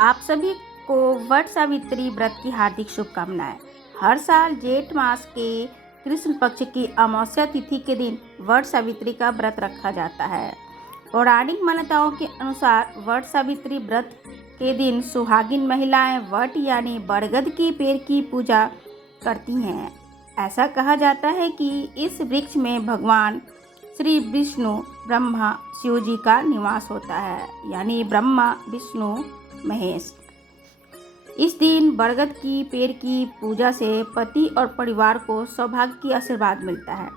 आप सभी को वट सावित्री व्रत की हार्दिक शुभकामनाएं। हर साल जेठ मास के कृष्ण पक्ष की अमावस्या तिथि के दिन वट सावित्री का व्रत रखा जाता है। पौराणिक मान्यताओं के अनुसार वट सावित्री व्रत के दिन सुहागिन महिलाएं वट यानी बरगद के पेड़ की पूजा करती हैं। ऐसा कहा जाता है कि इस वृक्ष में भगवान श्री विष्णु ब्रह्मा शिव जी का निवास होता है, यानी ब्रह्मा विष्णु महेश। इस दिन बरगद की पेड़ की पूजा से पति और परिवार को सौभाग्य की आशीर्वाद मिलता है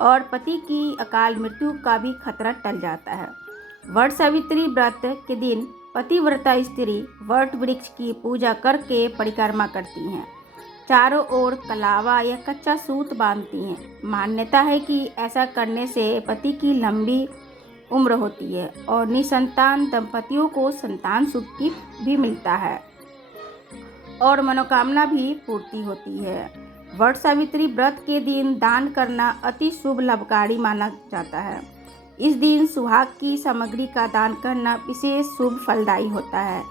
और पति की अकाल मृत्यु का भी खतरा टल जाता है। वट सावित्री व्रत के दिन पतिव्रता स्त्री वट वृक्ष की पूजा करके परिक्रमा करती हैं। चारों ओर कलावा या कच्चा सूत बांधती हैं। मान्यता है कि ऐसा करने से पति की लंबी उम्र होती है और निसंतान दंपतियों को संतान सुख की भी मिलता है और मनोकामना भी पूर्ति होती है। वट सावित्री व्रत के दिन दान करना अति शुभ लाभकारी माना जाता है। इस दिन सुहाग की सामग्री का दान करना विशेष शुभ फलदायी होता है।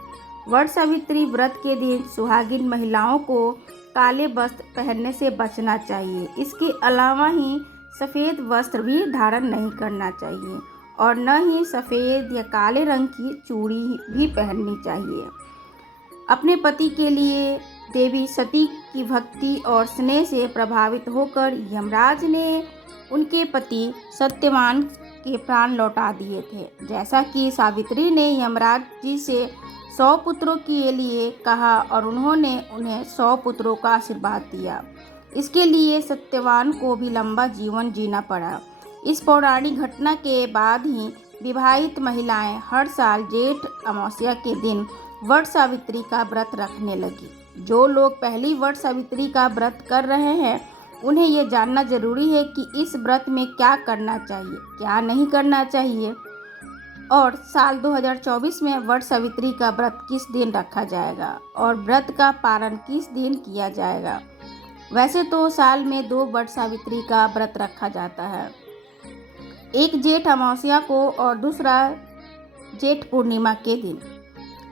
वट सावित्री व्रत के दिन सुहागिन महिलाओं को काले वस्त्र पहनने से बचना चाहिए। इसके अलावा ही सफ़ेद वस्त्र भी धारण नहीं करना चाहिए और न ही सफ़ेद या काले रंग की चूड़ी भी पहननी चाहिए। अपने पति के लिए देवी सती की भक्ति और स्नेह से प्रभावित होकर यमराज ने उनके पति सत्यवान के प्राण लौटा दिए थे। जैसा कि सावित्री ने यमराज जी से 100 पुत्रों के लिए कहा और उन्होंने उन्हें 100 पुत्रों का आशीर्वाद दिया। इसके लिए सत्यवान को भी लंबा जीवन जीना पड़ा। इस पौराणिक घटना के बाद ही विवाहित महिलाएं हर साल जेठ अमावस्या के दिन वट सावित्री का व्रत रखने लगी। जो लोग पहली वट सावित्री का व्रत कर रहे हैं उन्हें यह जानना जरूरी है कि इस व्रत में क्या करना चाहिए, क्या नहीं करना चाहिए और साल 2024 में वट सावित्री का व्रत किस दिन रखा जाएगा और व्रत का पारण किस दिन किया जाएगा। वैसे तो साल में 2 वट सावित्री का व्रत रखा जाता है, एक जेठ अमावस्या को और दूसरा जेठ पूर्णिमा के दिन।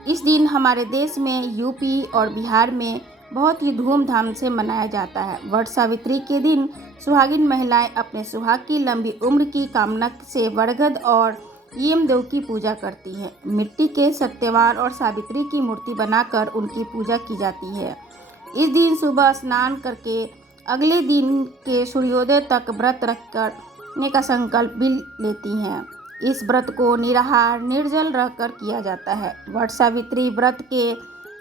इस दिन हमारे देश में यूपी और बिहार में बहुत ही धूमधाम से मनाया जाता है। वट सावित्री के दिन सुहागिन महिलाएं अपने सुहाग की लंबी उम्र की कामना से बरगद और यमदेव की पूजा करती हैं। मिट्टी के सत्यवान और सावित्री की मूर्ति बनाकर उनकी पूजा की जाती है। इस दिन सुबह स्नान करके अगले दिन के सूर्योदय तक व्रत रखने का संकल्प भी लेती हैं। इस व्रत को निराहार निर्जल रहकर किया जाता है। वट सावित्री व्रत के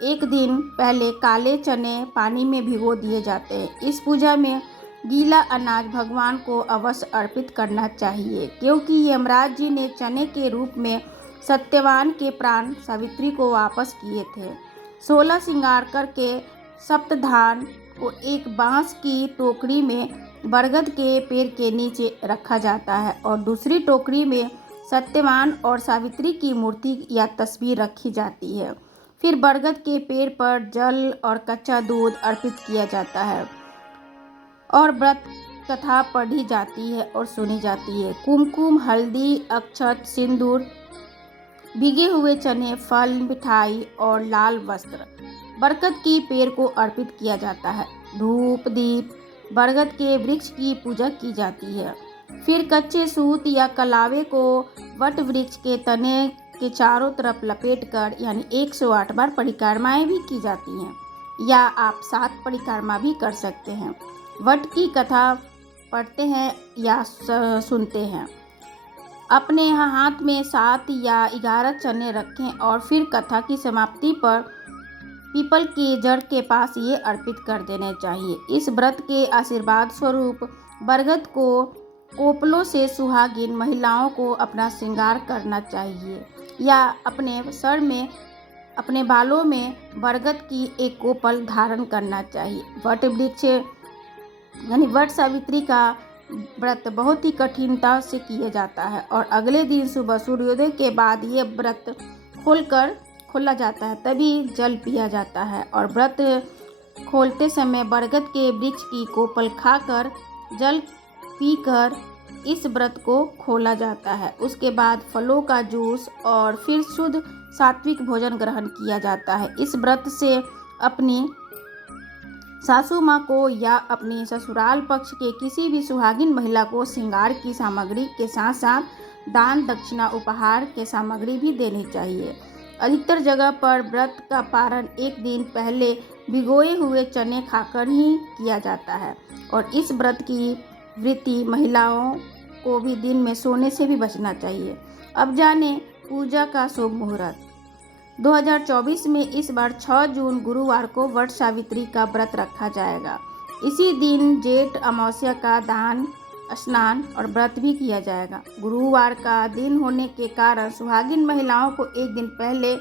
एक दिन पहले काले चने पानी में भिगो दिए जाते हैं। इस पूजा में गीला अनाज भगवान को अवश्य अर्पित करना चाहिए, क्योंकि यमराज जी ने चने के रूप में सत्यवान के प्राण सावित्री को वापस किए थे। 16 श्रृंगार करके सप्तधान को एक बांस की टोकरी में बरगद के पेड़ के नीचे रखा जाता है और दूसरी टोकरी में सत्यवान और सावित्री की मूर्ति या तस्वीर रखी जाती है। फिर बरगद के पेड़ पर जल और कच्चा दूध अर्पित किया जाता है और व्रत कथा पढ़ी जाती है और सुनी जाती है। कुमकुम, हल्दी, अक्षत, सिंदूर, भीगे हुए चने, फल, मिठाई और लाल वस्त्र बरगद की पेड़ को अर्पित किया जाता है। धूप दीप बरगद के वृक्ष की पूजा की जाती है। फिर कच्चे सूत या कलावे को वट वृक्ष के तने के चारों तरफ लपेटकर यानी 108 बार परिक्रमाएं भी की जाती हैं, या आप 7 परिक्रमा भी कर सकते हैं। वट की कथा पढ़ते हैं या सुनते हैं। अपने हाथ में 7 या 11 चने रखें और फिर कथा की समाप्ति पर पीपल के जड़ के पास ये अर्पित कर देने चाहिए। इस व्रत के आशीर्वाद स्वरूप बरगद को कोपलों से सुहागिन महिलाओं को अपना श्रृंगार करना चाहिए या अपने सर में, अपने बालों में बरगद की एक कोपल धारण करना चाहिए। वट वृक्ष यानी वट सावित्री का व्रत बहुत ही कठिनता से किया जाता है और अगले दिन सुबह सूर्योदय के बाद ये व्रत खोला जाता है, तभी जल पिया जाता है और व्रत खोलते समय बरगद के वृक्ष की कोपल खाकर जल पीकर इस व्रत को खोला जाता है। उसके बाद फलों का जूस और फिर शुद्ध सात्विक भोजन ग्रहण किया जाता है। इस व्रत से अपनी सासू माँ को या अपनी ससुराल पक्ष के किसी भी सुहागिन महिला को श्रृंगार की सामग्री के साथ साथ दान दक्षिणा उपहार के सामग्री भी देनी चाहिए। अधिकतर जगह पर व्रत का पारण एक दिन पहले भिगोए हुए चने खाकर ही किया जाता है और इस व्रत की व्रती महिलाओं को भी दिन में सोने से भी बचना चाहिए। अब जाने पूजा का शुभ मुहूर्त। 2024 में इस बार 6 जून गुरुवार को वट सावित्री का व्रत रखा जाएगा। इसी दिन जेठ अमावस्या का दान स्नान और व्रत भी किया जाएगा। गुरुवार का दिन होने के कारण सुहागिन महिलाओं को एक दिन पहले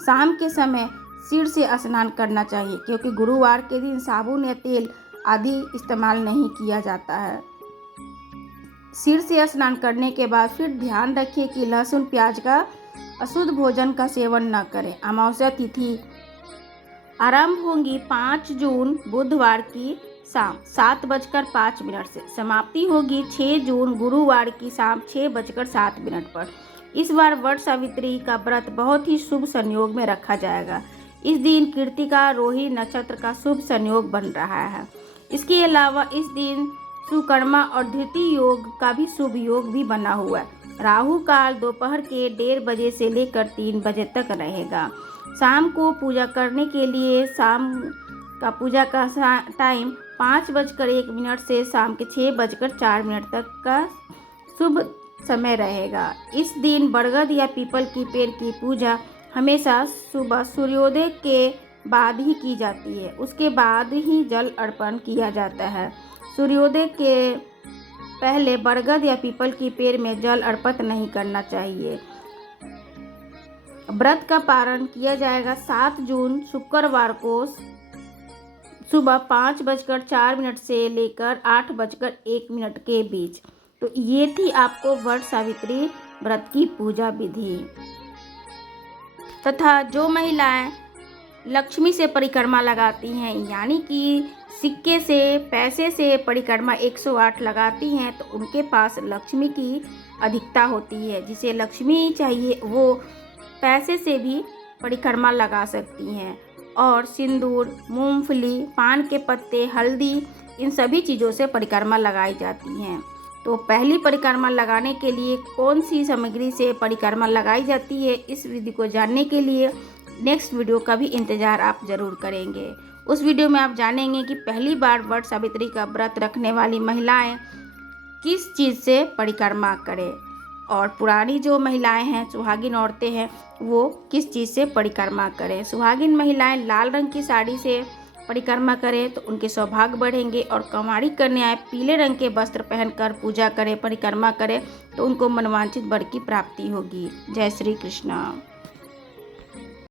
शाम के समय सिर से स्नान करना चाहिए, क्योंकि गुरुवार के दिन साबुन या तेल आदि इस्तेमाल नहीं किया जाता है। सिर से स्नान करने के बाद फिर ध्यान रखिए कि लहसुन प्याज का अशुद्ध भोजन का सेवन न करें। अमावस्या तिथि आरंभ होगी 5 जून बुधवार की शाम 7:05 से, समाप्ति होगी 6 जून गुरुवार की शाम 6:07 पर। इस बार वट सावित्री का व्रत बहुत ही शुभ संयोग में रखा जाएगा। इस दिन कृतिका रोही नक्षत्र का शुभ संयोग बन रहा है। इसके अलावा इस दिन सुकर्मा और धृति योग का भी शुभ योग भी बना हुआ है। राहु काल दोपहर के 1:30 बजे से लेकर 3 बजे तक रहेगा। शाम को पूजा करने के लिए शाम का पूजा का टाइम 5:01 से शाम के 6:04 तक का शुभ समय रहेगा। इस दिन बरगद या पीपल की पेड़ की पूजा हमेशा सुबह सूर्योदय के बाद ही की जाती है। उसके बाद ही जल अर्पण किया जाता है। सूर्योदय के पहले बरगद या पीपल की पेड़ में जल अर्पित नहीं करना चाहिए। व्रत का पारण किया जाएगा 7 जून शुक्रवार को सुबह 5:04 से लेकर 8:01 के बीच। तो ये थी आपको वट सावित्री व्रत की पूजा विधि। तथा जो महिलाएं लक्ष्मी से परिक्रमा लगाती हैं, यानी कि सिक्के से पैसे से परिक्रमा 108 लगाती हैं, तो उनके पास लक्ष्मी की अधिकता होती है। जिसे लक्ष्मी चाहिए वो पैसे से भी परिक्रमा लगा सकती हैं। और सिंदूर, मूंगफली, पान के पत्ते, हल्दी, इन सभी चीज़ों से परिक्रमा लगाई जाती हैं। तो पहली परिक्रमा लगाने के लिए कौन सी सामग्री से परिक्रमा लगाई जाती है, इस विधि को जानने के लिए नेक्स्ट वीडियो का भी इंतज़ार आप ज़रूर करेंगे। उस वीडियो में आप जानेंगे कि पहली बार वट सावित्री का व्रत रखने वाली महिलाएं किस चीज़ से परिक्रमा करें और पुरानी जो महिलाएं हैं, सुहागिन औरतें हैं, वो किस चीज़ से परिक्रमा करें। सुहागिन महिलाएं लाल रंग की साड़ी से परिक्रमा करें तो उनके सौभाग्य बढ़ेंगे, और कुंवारी कन्याएं पीले रंग के वस्त्र पहनकर पूजा करें, परिक्रमा करें तो उनको मनवांछित वर की प्राप्ति होगी। जय श्री कृष्ण।